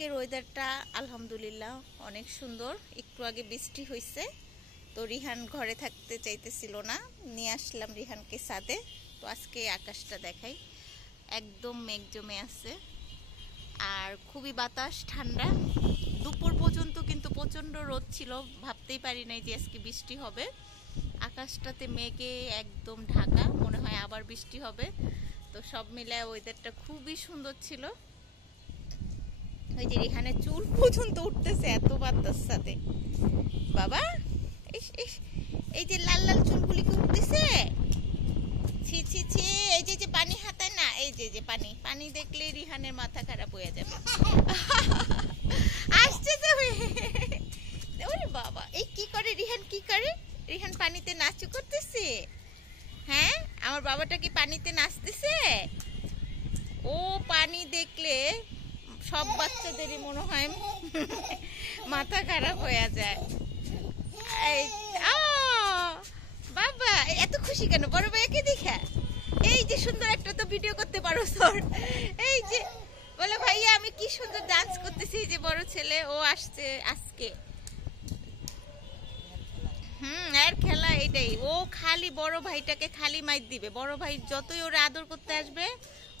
আজকের ওয়েদারটা আলহামদুলিল্লাহ অনেক সুন্দর। একটু আগে বৃষ্টি হয়েছে, তো রিহান ঘরে থাকতে চাইতেছিল না, নিয়ে আসলাম রিহানকে ছাদে। তো আজকে আকাশটা দেখাই, একদম মেঘ জমে আছে আর খুবই বাতাস, ঠান্ডা। দুপুর পর্যন্ত কিন্তু প্রচণ্ড রোদ ছিল, ভাবতেই পারি নাই যে আজকে বৃষ্টি হবে। আকাশটাতে মেঘে একদম ঢাকা, মনে হয় আবার বৃষ্টি হবে। তো সব মিলায় ওয়েদারটা খুবই সুন্দর ছিল। ওই যে রিহানের চুল পর্যন্ত উঠতেছে এত বাতাস সাথে। বাবা এই যে লাল লাল চুলগুলি কি উঠতেছে, ছি ছি ছি। এই যে পানি হাতায় না, এই যে পানি পানি দেখলে রিহানের মাথা খারাপ হয়ে যাবে। আসছে যাবে। ওরে বাবা, এই কি করে রিহান, কি করে রিহান? পানিতে নাচু করতেছে। হ্যাঁ, আমার বাবাটা কি পানিতে নাচতেছে? ও পানি দেখলে সব বাচ্চাদেরই মনে হয় মাথা খারাপ হয়ে যায়। বাবা এত খুশি কেন বড় ভাইয়াকে দেখা? এই যে সুন্দর একটা তো ভিডিও করতে পারো তোর। এই যে বলে ভাইয়া আমি কি সুন্দর ডান্স করতেছি। যে বড় ছেলে ও আসছে আজকে। আর খেলা এটাই, ও খালি বড় ভাইটাকে খালি মাইর দিবে। বড় ভাই যতই ওরা আদর করতে আসবে,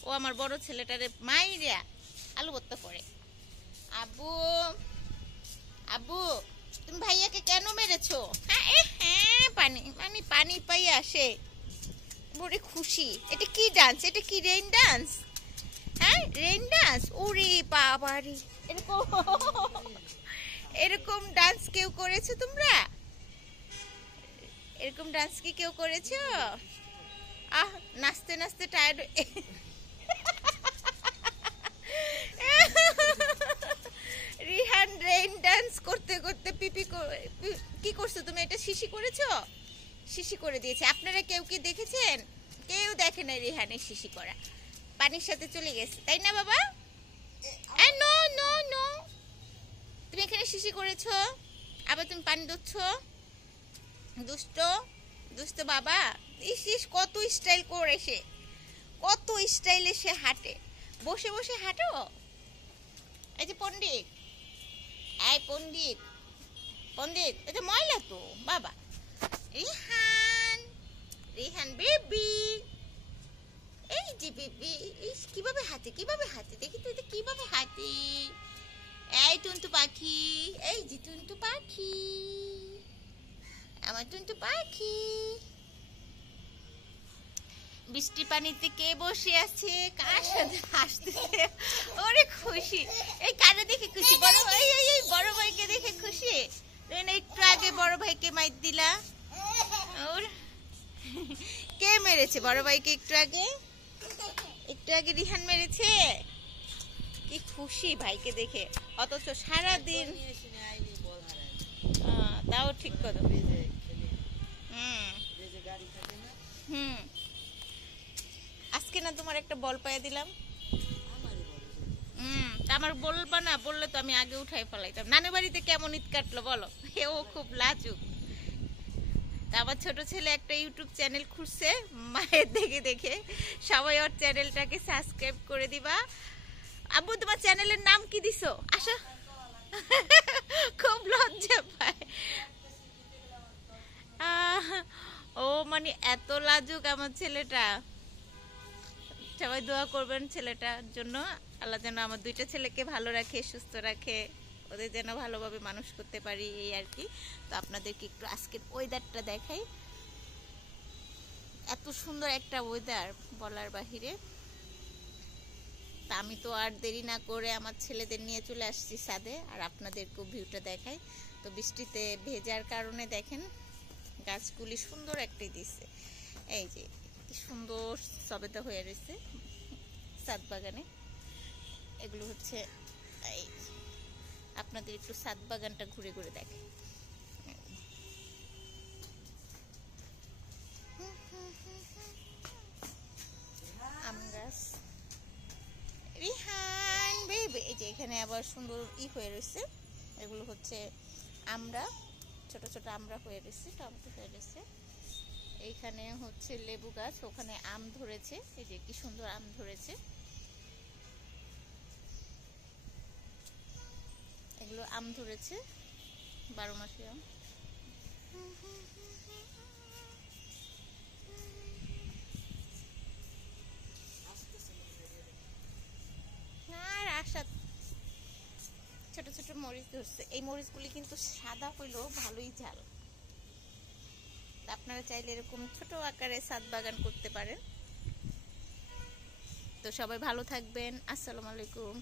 ও আমার বড় ছেলেটারে মাইরা আলু ভর্তা করে। আব্বু আব্বু তুমি ভাইয়াকে কেন মেরেছো? হ্যাঁ পানি মানে পানি পাই আসে, বড় খুশি। এটা কি ডান্স? এটা কি রেইন ডান্স? হ্যাঁ রেইন ডান্স। ওরে বাবা রে, এরকম ডান্স কেউ করেছো তোমরা? এরকম ডান্স কি কেউ করেছো? নাচতে নাচতে টায়ার্ড। রিহান রেইন ডান্স করতে করতে পিপি কি করছো তুমি? এটা শিশি করেছো? শিশি করে দিয়েছে। আপনারা কেউ কি দেখেছেন? কেউ দেখে না রিহানের শিশি করা। পানির সাথে চলে গেছে, তাই না বাবা? নো নো নো, তুমি এখানে শিশি করেছো, আবার তুমি পানি দিচ্ছ। দুষ্ট দুষ্ট বাবা। ইস কত স্টাইল করে সে, কত স্টাইলে সে হাঁটে, বসে বসে হাঁটো। এই যে পণ্ডিত, এই পণ্ডিত পণ্ডিত, এটা ময়লা তো বাবা। রিহান রিহান বেবি, এই যে বেবি, ইস কিভাবে হাঁটে, কিভাবে হাঁটে দেখি তো, এটা কিভাবে হাঁটে। এই টুনটু পাখি, এই যে টুনটু পাখি, আমার টুনটু পাখি। বৃষ্টি পানিতে কে বসে আছে, কার সাথে হাসতেছে? ওরে খুশি, এই কারে দেখে খুশি? বড় ভাই, এই বড় ভাইকে দেখে খুশি। একটু আগে বড় ভাইকে মাইর দিলা। ওর কে মেরেছে বড় ভাইকে? একটু আগে রিহান মেরেছে। কি খুশি ভাইকে দেখে, অথচ সারাদিন। তাও ঠিক কথা। আজকে না তোমার একটা বল পাইয়া দিলাম। আমার বলবা না, বললে তো আমি আগে উঠাই ফেলাইতাম। নানু বাড়িতে কেমন ঈদ কাটলো বলো? ও খুব লাজুক। আমার ছোট ছেলে একটা ইউটিউব চ্যানেল খুঁজছে, মায়ের দেখে দেখে। সবাই ওর চ্যানেলটাকে সাবস্ক্রাইব করে দিবা। আব্বু তোমার চ্যানেলের নাম কি দিছো? আসো। খুব লজ্জা পায়। ও মানে এত লাজুক আমার ছেলেটা। সবাই দোয়া করবেন ছেলেটার জন্য, আল্লাহ যেন আমার দুইটা ছেলেকে ভালো রাখে, সুস্থ রাখে, ওদের যেন ভালোভাবে মানুষ করতে পারি, এই আর কি। তো আপনাদেরকে একটু আজকের ওয়েদারটা দেখাই। এত সুন্দর একটা ওয়েদার বলার বাহিরে। তা আমি তো আর দেরি না করে আমার ছেলেদের নিয়ে চলে আসছি ছাদে, আর আপনাদেরকেও ভিউটা দেখাই। তো বৃষ্টিতে ভেজার কারণে দেখেন গাছগুলি সুন্দর একটাই দিচ্ছে। এই যে কি সুন্দর সবেদা হয়ে রয়েছে ছাদ বাগানে। এগুলো হচ্ছে, এই আপনাদের একটু ছাদ বাগানটা ঘুরে ঘুরে দেখে। আম গাছ, রিহান বেবি। এই যে এখানে আবার সুন্দর হয়ে রয়েছে, এগুলো হচ্ছে আমরা, ছোট ছোট আমরা হয়ে রয়েছে, টমেটো হয়ে রয়েছে। এইখানে হচ্ছে লেবু গাছ, ওখানে আম ধরেছে। এই যে কি সুন্দর আম ধরেছে। আম ধরেছে, 12 মাসে আম। আর আশা ছোট ছোট মরিচ ধরছে। এই মরিচগুলি কিন্তু সাদা হইলেও ভালোই ঝাল। আপনারা চাইলে এরকম ছোট আকারে ছাদ বাগান করতে পারেন। তো সবাই ভালো থাকবেন। আসসালামু আলাইকুম।